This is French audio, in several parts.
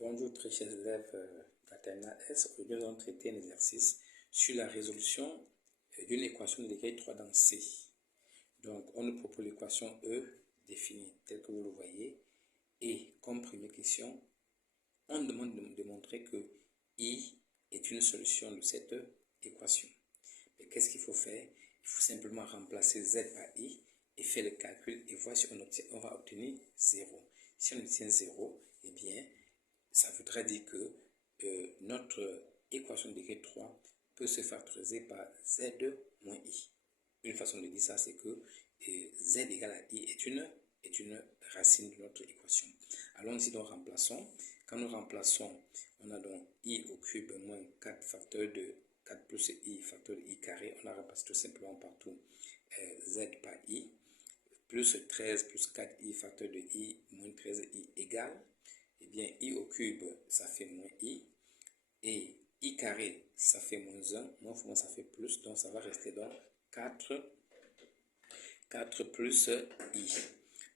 Bonjour très chers élèves de la terminale S. Aujourd'hui, nous allons traiter un exercice sur la résolution d'une équation de degré 3 dans C. Donc, on nous propose l'équation E définie telle que vous le voyez. Et comme première question, on nous demande de démontrer que I est une solution de cette équation. Qu'est-ce qu'il faut faire? Il faut simplement remplacer Z par I et faire le calcul et voir si on va obtenir 0. Si on obtient 0, eh bien, ça voudrait dire que notre équation de degré 3 peut se factoriser par Z moins I. Une façon de dire ça, c'est que Z égale à I est une racine de notre équation. Allons-y, donc remplaçons. Quand nous remplaçons, on a donc I au cube moins 4 facteur de 4 plus I facteur de I carré. On a remplacé tout simplement partout Z par I. Plus 13 plus 4I facteur de I moins 13I égale. Eh bien, I au cube, ça fait moins I. Et I carré, ça fait moins 1. Moins ça fait plus. Donc, ça va rester donc 4 plus I.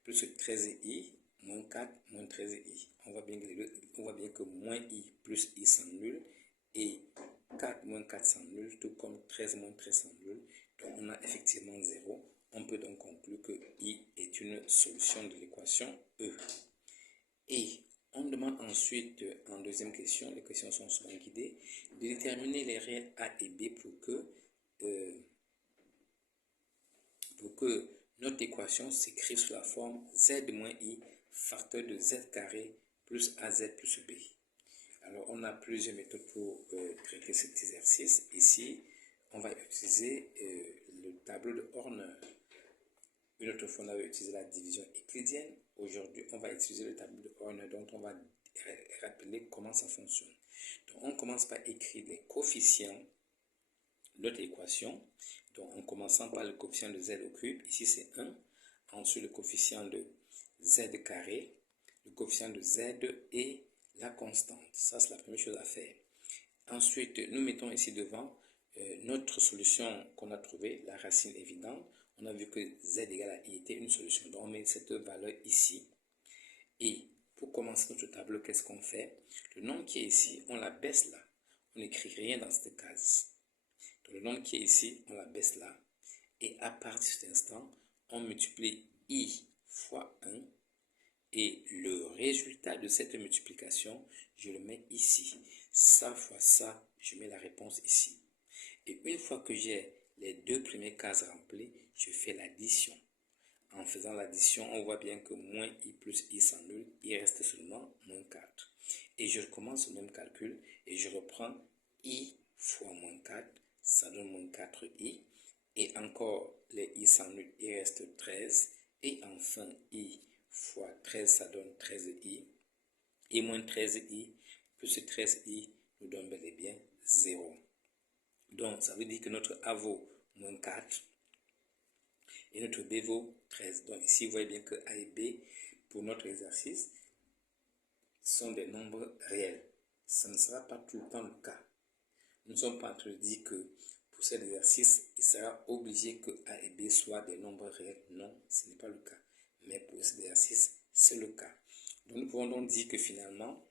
Plus 13I, moins 4, moins 13I. On voit bien que moins I plus I s'annule. Et 4 moins 4 s'annule, tout comme 13 moins 13 s'annule. Donc, on a effectivement 0. On peut donc conclure que I est une solution de l'équation E. Et on demande ensuite, en deuxième question, les questions sont souvent guidées, de déterminer les réels A et B pour que notre équation s'écrive sous la forme Z moins I facteur de Z carré plus AZ plus B. Alors, on a plusieurs méthodes pour traiter cet exercice. Ici, on va utiliser le tableau de Horner. Une autre fois, on avait utilisé la division euclidienne. Aujourd'hui, on va utiliser le tableau de Horner, dont on va rappeler comment ça fonctionne. Donc, on commence par écrire les coefficients de notre équation. Donc, en commençant par le coefficient de Z au cube, ici c'est 1. Ensuite, le coefficient de Z carré, le coefficient de Z et la constante. Ça, c'est la première chose à faire. Ensuite, nous mettons ici devant notre solution qu'on a trouvée, la racine évidente. On a vu que Z égale à I était une solution. Donc, on met cette valeur ici. Et pour commencer notre tableau, qu'est-ce qu'on fait? Le nombre qui est ici, on la baisse là. On n'écrit rien dans cette case. Donc, le nombre qui est ici, on la baisse là. Et à partir de cet instant, on multiplie I fois 1. Et le résultat de cette multiplication, je le mets ici. Ça fois ça, je mets la réponse ici. Et une fois que j'ai les deux premières cases remplies, je fais l'addition. En faisant l'addition, on voit bien que moins I plus I s'annule, il reste seulement moins 4. Et je recommence le même calcul et je reprends I fois moins 4, ça donne moins 4I. Et encore, les I s'annulent, il reste 13. Et enfin, I fois 13, ça donne 13I. Et moins 13I plus 13I nous donne bel et bien 0. Donc, ça veut dire que notre A vaut moins 4 et notre B vaut 13. Donc, ici, vous voyez bien que A et B, pour notre exercice, sont des nombres réels. Ça ne sera pas tout le temps le cas. Nous ne sommes pas en train de dire que pour cet exercice, il sera obligé que A et B soient des nombres réels. Non, ce n'est pas le cas. Mais pour cet exercice, c'est le cas. Donc, nous pouvons donc dire que finalement,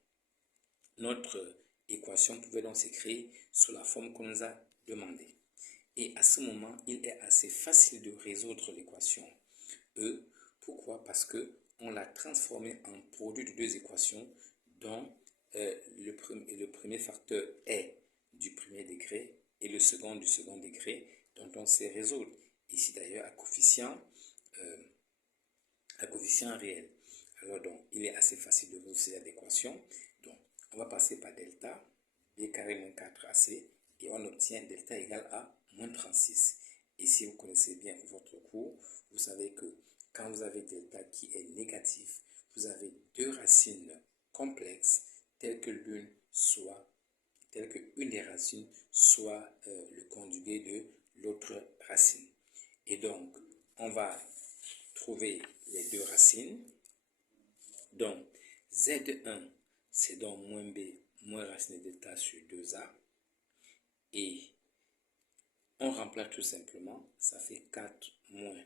notre équation pouvait donc s'écrire sous la forme qu'on nous a demandé. Et à ce moment, il est assez facile de résoudre l'équation E. Pourquoi? Parce qu'on l'a transformée en produit de deux équations dont le premier facteur est du premier degré et le second du second degré, dont on sait résoudre. Ici d'ailleurs à coefficient réel. Alors donc, il est assez facile de résoudre cette équation. Donc, on va passer par delta, b carré moins 4ac, et on obtient delta égale à moins 36. Et si vous connaissez bien votre cours, vous savez que quand vous avez delta qui est négatif, vous avez deux racines complexes telles qu'une des racines soit le conjugué de l'autre racine. Et donc, on va trouver les deux racines. Donc, Z1, c'est donc moins B, moins racine de delta sur 2A. Et on remplace tout simplement, ça fait 4 moins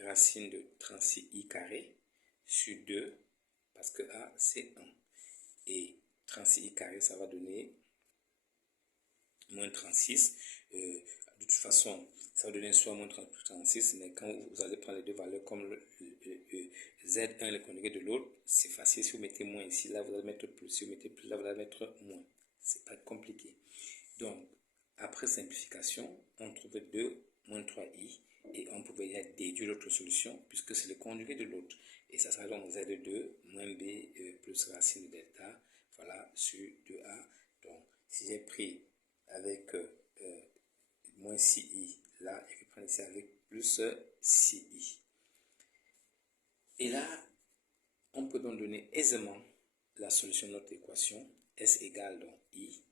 racine de 36i carré sur 2, parce que A, c'est 1. et 36i carré, ça va donner moins 36. De toute façon, ça va donner soit moins 30 plus 36, mais quand vous allez prendre les deux valeurs comme le Z1, le conjugué de l'autre, c'est facile. Si vous mettez moins ici, là, vous allez mettre plus. Si vous mettez plus, là, vous allez mettre moins. C'est pas compliqué. Donc, après simplification, on trouve 2 moins 3i et on pouvait déduire l'autre solution puisque c'est le conjugué de l'autre. Et ça sera donc Z2 moins B plus racine de delta, voilà, sur 2a. Donc, si j'ai pris avec moins 6i là, je vais prendre ici avec plus 6i. Et là, on peut donc donner aisément la solution de notre équation, S égale donc I,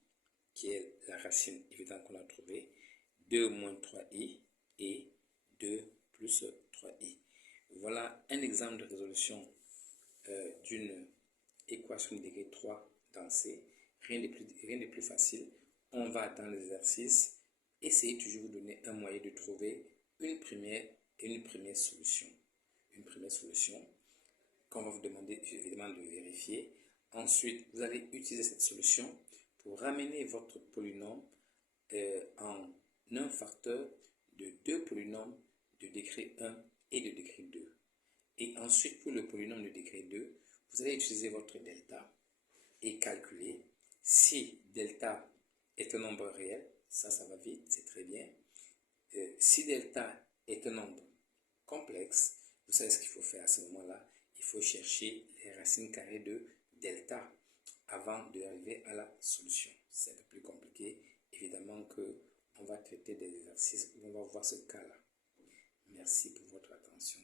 qui est la racine évidente qu'on a trouvée, 2 moins 3i et 2 plus 3i. Voilà un exemple de résolution d'une équation de degré 3 dans C. Rien de plus facile. On va dans l'exercice, essayez toujours de donner un moyen de trouver une première solution. Une première solution qu'on va vous demander évidemment de vérifier. Ensuite, vous allez utiliser cette solution pour ramener votre polynôme en un facteur de deux polynômes de degré 1 et de degré 2. Et ensuite, pour le polynôme de degré 2, vous allez utiliser votre delta et calculer si delta est un nombre réel, ça va vite, c'est très bien. Si delta est un nombre complexe, vous savez ce qu'il faut faire à ce moment-là. Il faut chercher les racines carrées de delta avant d'arriver à la solution. C'est un peu plus compliqué. Évidemment qu'on va traiter des exercices où on va voir ce cas-là. Merci pour votre attention.